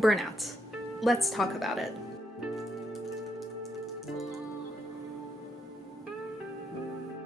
Burnout. Let's talk about it.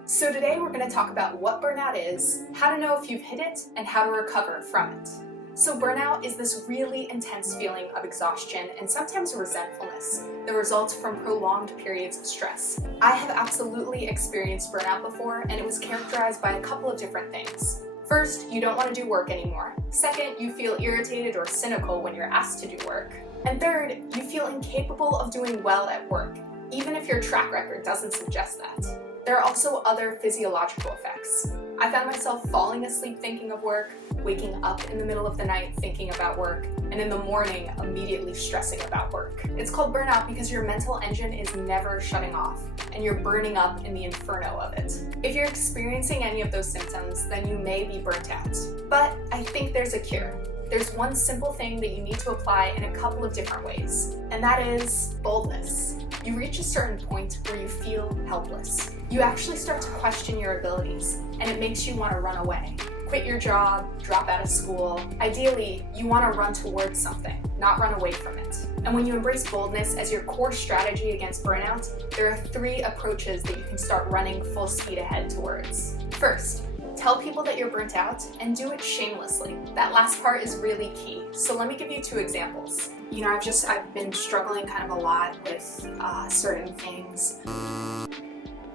So today we're going to talk about what burnout is, how to know if you've hit it, and how to recover from it. So burnout is this really intense feeling of exhaustion and sometimes resentfulness that results from prolonged periods of stress. I have absolutely experienced burnout before, and it was characterized by a couple of different things. First, you don't want to do work anymore. Second, you feel irritated or cynical when you're asked to do work. And third, you feel incapable of doing well at work, even if your track record doesn't suggest that. There are also other physiological effects. I found myself falling asleep thinking of work, waking up in the middle of the night thinking about work, and in the morning immediately stressing about work. It's called burnout because your mental engine is never shutting off, and you're burning up in the inferno of it. If you're experiencing any of those symptoms, then you may be burnt out. But I think there's a cure. There's one simple thing that you need to apply in a couple of different ways, and that is boldness. You reach a certain point where you feel helpless. You actually start to question your abilities, and it makes you want to run away. Quit your job, drop out of school. Ideally, you want to run towards something, not run away from it. And when you embrace boldness as your core strategy against burnout, there are 3 approaches that you can start running full speed ahead towards. First, tell people that you're burnt out and do it shamelessly. That last part is really key. So let me give you 2 examples. I've been struggling kind of a lot with certain things.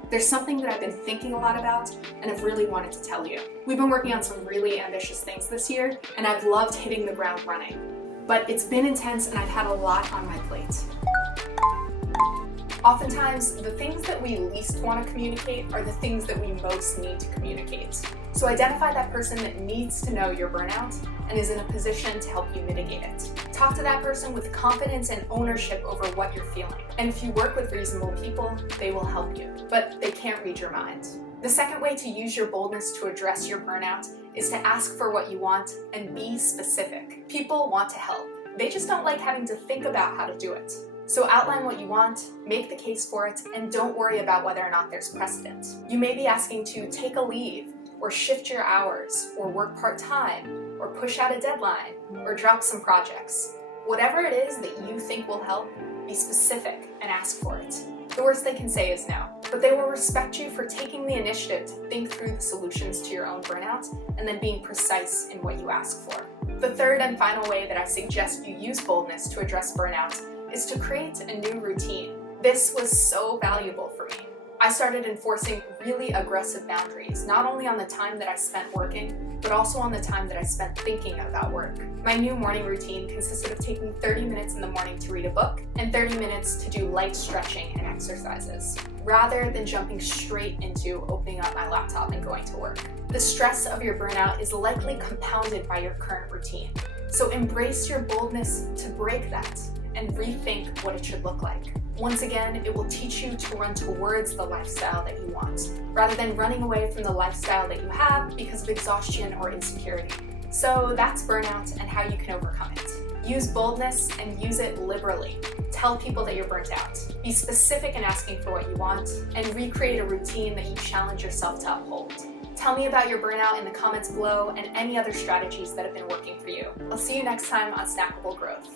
There's something that I've been thinking a lot about and I've really wanted to tell you. We've been working on some really ambitious things this year, and I've loved hitting the ground running. But it's been intense and I've had a lot on my plate. Oftentimes, the things that we least want to communicate are the things that we most need to communicate. So identify that person that needs to know your burnout and is in a position to help you mitigate it. Talk to that person with confidence and ownership over what you're feeling. And if you work with reasonable people, they will help you, but they can't read your mind. The second way to use your boldness to address your burnout is to ask for what you want and be specific. People want to help. They just don't like having to think about how to do it. So outline what you want, make the case for it, and don't worry about whether or not there's precedent. You may be asking to take a leave, or shift your hours, or work part-time, or push out a deadline, or drop some projects. Whatever it is that you think will help, be specific and ask for it. The worst they can say is no, but they will respect you for taking the initiative to think through the solutions to your own burnout and then being precise in what you ask for. The third and final way that I suggest you use boldness to address burnout is to create a new routine. This was so valuable for me. I started enforcing really aggressive boundaries, not only on the time that I spent working, but also on the time that I spent thinking about work. My new morning routine consisted of taking 30 minutes in the morning to read a book and 30 minutes to do light stretching and exercises, rather than jumping straight into opening up my laptop and going to work. The stress of your burnout is likely compounded by your current routine, so embrace your boldness to break that and rethink what it should look like. Once again, it will teach you to run towards the lifestyle that you want, rather than running away from the lifestyle that you have because of exhaustion or insecurity. So that's burnout and how you can overcome it. Use boldness and use it liberally. Tell people that you're burnt out. Be specific in asking for what you want, and recreate a routine that you challenge yourself to uphold. Tell me about your burnout in the comments below and any other strategies that have been working for you. I'll see you next time on Snackable Growth.